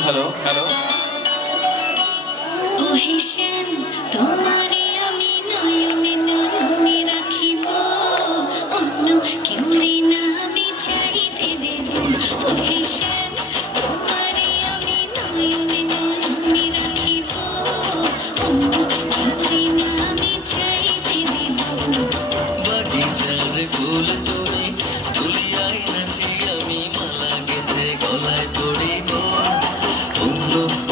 Hello hello ও হে শ্যাম তোমারে আমি নয়নে নয়নে রাখিব। অন্য কেউ Oh.